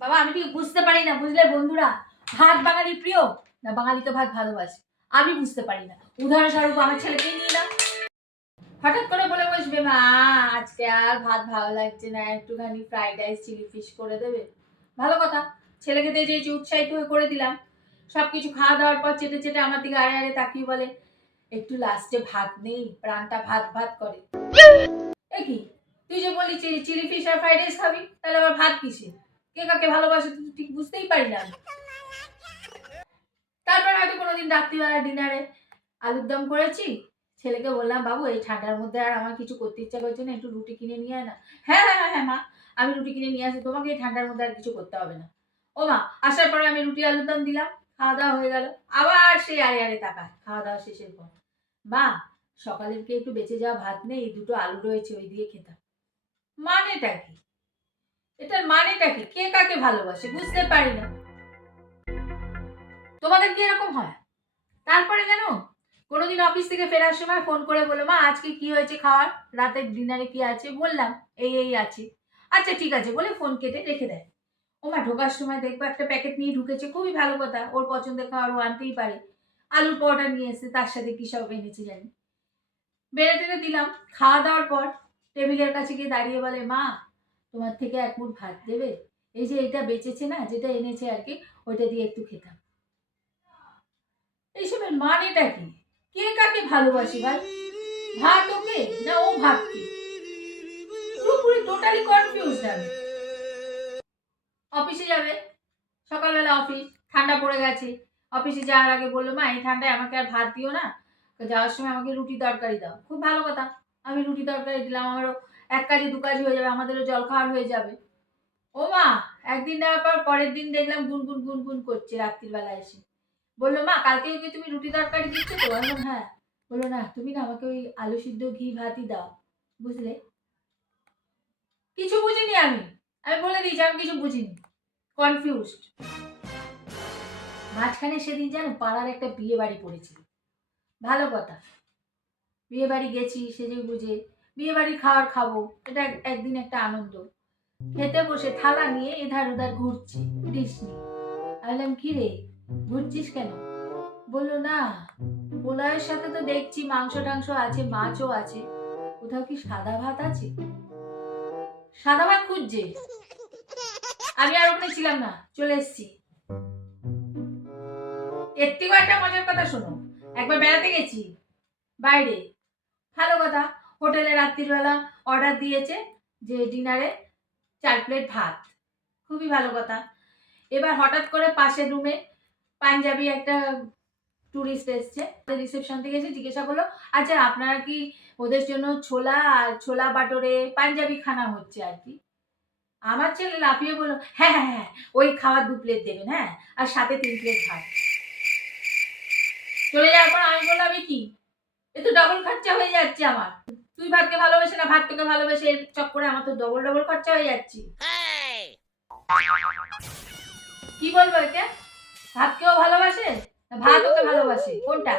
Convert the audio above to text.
বাবা আমি ঠিক বুঝতে পারি না, বুঝলে বন্ধুরা, ভাত বাঙালির প্রিয় না বাঙালিকে ভাত ভালোবাসে আমি বুঝতে পারি না। উদাহরণস্বরূপ আমার ছেলেকে নিয়ে না, হঠাৎ করে বলে বসবে মা আজকে আর ভাত ভালো লাগছে না, একটুখানি ফ্রাইড রাইস চিলি ফিশ করে দেবে। ভালো কথা, ছেলেকে দিয়ে যে উৎসাহিত হয়ে করে দিলাম। সবকিছু খাওয়া দাওয়ার পর চেটে চেটে আমার দিকে আড়ে আড়ে তাকিয়ে বলে একটু লাস্টে ভাত নেই, প্রাণটা ভাত ভাত করে। এ কি, তুই যে বলি চিলি ফিশ আর ফ্রাইড রাইস খাবি, তাহলে আবার ভাত কিসে? কে কাকে ভালোবাসে তুই ঠিক বুঝতেই পারি না। তারপর হয়তো কোনোদিন রাত্রিবেলা ডিনারে আলুর দম করেছি, ছেলেকে বললাম বাবু এই ঠান্ডার মধ্যে আর আমার কিছু করতে ইচ্ছা করছে না, একটু রুটি কিনে নিয়ে আয় না। হ্যাঁ হ্যাঁ হ্যাঁ হ্যাঁ মা, আমি রুটি কিনে নিয়ে আসি, তোমাকে এই ঠান্ডার মধ্যে আর কিছু করতে হবে না। ও মা, আসার পরে আমি রুটি আলুর দম দিলাম, খাওয়া দাওয়া হয়ে গেল। আবার সেই আড়ে আড়ে তাকায় খাওয়া দাওয়া শেষের পর, মা সকালের কি একটু বেঁচে যাওয়া ভাত নেই, দুটো আলু রয়েছে ওই দিয়ে খেতাম। মানেটা কি? এটার মানেটা কি? কে কাকে ভালোবাসে বুঝতে পারি না। তোমাদের কি এরকম হয়? তারপরে জানো, কোনোদিন অফিস থেকে ফেরার সময় ফোন করে বলো মা আজকে কি হয়েছে খাওয়ার, রাতের ডিনারে কি আছে, বললাম এই এই আছে, আচ্ছা ঠিক আছে বলে ফোন কেটে রেখে দেয়। ও মা ঢোকার সময় দেখবো একটা প্যাকেট নিয়ে ঢুকেছে, খুবই ভালো কথা, ওর পছন্দের খাবার ও আনতেই পারে। আলুর পরোটা নিয়ে এসে তার সাথে কি সব এনেছে জানি, বেড়ে টেড়ে দিলাম। খাওয়া দাওয়ার পর টেবিলের কাছে গিয়ে দাঁড়িয়ে বলে মা তোমার থেকে এক মুঠ ভাত দেবে, এই যে এটা বেঁচেছে না, যেটা এনেছে আর কি, ওইটা দিয়ে একটু খেতাম। এইসবের মানেটা কি? কে কাকে ভালোবাসে ভাই? ভাত ওকে না ও ভাতকে? পুরোপুরি টোটালি কনফিউজড আমি। অফিসে যাবে, সকালবেলা অফিস, ঠান্ডা পড়ে গেছে। অফিসে যাওয়ার আগে বললো মা এই ঠান্ডায় আমাকে আর ভাত দিও না, যাওয়ার সময় আমাকে রুটি তরকারি দাও। খুব ভালো কথা, আমি রুটি তরকারি দিলাম, আমারও এক কাজে দু কাজই হয়ে যাবে, আমাদেরও জল খাওয়ার হয়ে যাবে। ও মা, একদিন দেওয়ার পর পরের দিন দেখলাম গুনগুন গুনগুন করছে রাত্রির বেলা এসে। বললো মা কালকে কি তুমি রুটি তরকারি দিচ্ছ তো? বললাম হ্যাঁ। বললো না তুমি না আমাকে ওই আলু সিদ্ধ ঘি ভাতই দাও, বুঝলে। কিছু বুঝিনি আমি, আমি বলে দিয়েছি আমি কিছু বুঝিনি, কনফিউজড। মাঝখানে সেদিন যেন পাড়ার একটা বিয়ে বাড়ি পড়েছিল। ভালো কথা, বিয়ে বাড়ি গেছি সেজে বুঝে, বিয়ে বাড়ির খাবার খাবো, এটা একদিন একটা আনন্দ। খেতে বসে থালা নিয়ে এধার ওধার ঘুরছি ডিশ নিয়ে। বললাম কি রে ঘুরছিস কেন? বললো না পোলাওয়ের সাথে তো দেখছি মাংস টাংস আছে, মাছও আছে, কোথাও কি সাদা ভাত আছে? সাদা ভাত খুঁজছে। আমি আর ওখানে ছিলাম না, চলে এসেছি। এর থেকেও একটা মজার কথা শোনো, একবার বেড়াতে গেছি বাইরে, ভালো কথা, হোটেলে রাত্রিবেলা অর্ডার দিয়েছে যে ডিনারে 4 প্লেট ভাত, খুবই ভালো কথা। এবার হঠাৎ করে পাশের রুমে পাঞ্জাবি একটা টুরিস্ট এসছে, রিসেপশন থেকে এসে জিজ্ঞাসা করলো আচ্ছা আপনারা কি ওদের জন্য ছোলা আর ছোলা বাটোরে পাঞ্জাবি খানা হচ্ছে আর কি। আমার ছেলে লাফিয়ে বললো হ্যাঁ হ্যাঁ হ্যাঁ ওই খাওয়ার 2 প্লেট দেবেন, হ্যাঁ আর সাথে 3 প্লেট ভাত। চলে যাওয়ার পর আমি বললাম কি এ তো ডবল খরচা হয়ে যাচ্ছে আমার, তুই ভাতকে ভালোবাসে না ভাত তোকে ভালোবাসে, এর চক্করে আমার তো ডবল ডবল খরচা হয়ে যাচ্ছে। কি বলবো একে? ভাত কেউ ভালোবাসে না ভাত ওকে ভালোবাসে, কোনটা?